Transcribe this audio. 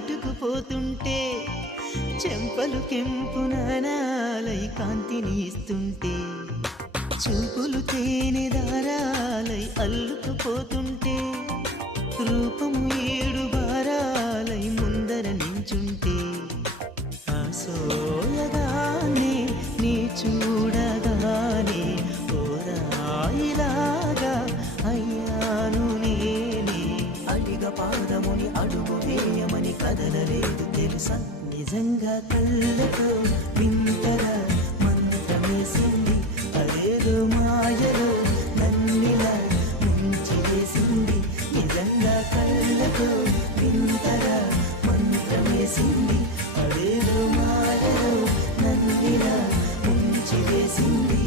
నాటుకుపోతుంటే చెంపలు కెంపున నాలై కాంతిని ఇస్తుంటే చూపులు తేనె దారాలై అల్లుకుపోతుంటే రూపము ఏడు బారాలై ముందర నించుంటే ఆసోయగానే నీ చూడగానే ఓరాయిలాగా అయ్యాను నేనే అడిగ పాదముని అడుగు వేయమని కదలలేదు తెలుసా నిజంగా కళ్ళతో వింతగా మంత్రమేసింది అదేదో మాయలో నన్నిలా ముంచివేసింది నిజంగా కళ్ళతో వింతగా మంత్రమేసింది అదేదో మాయలో నన్నిలా ముంచివేసింది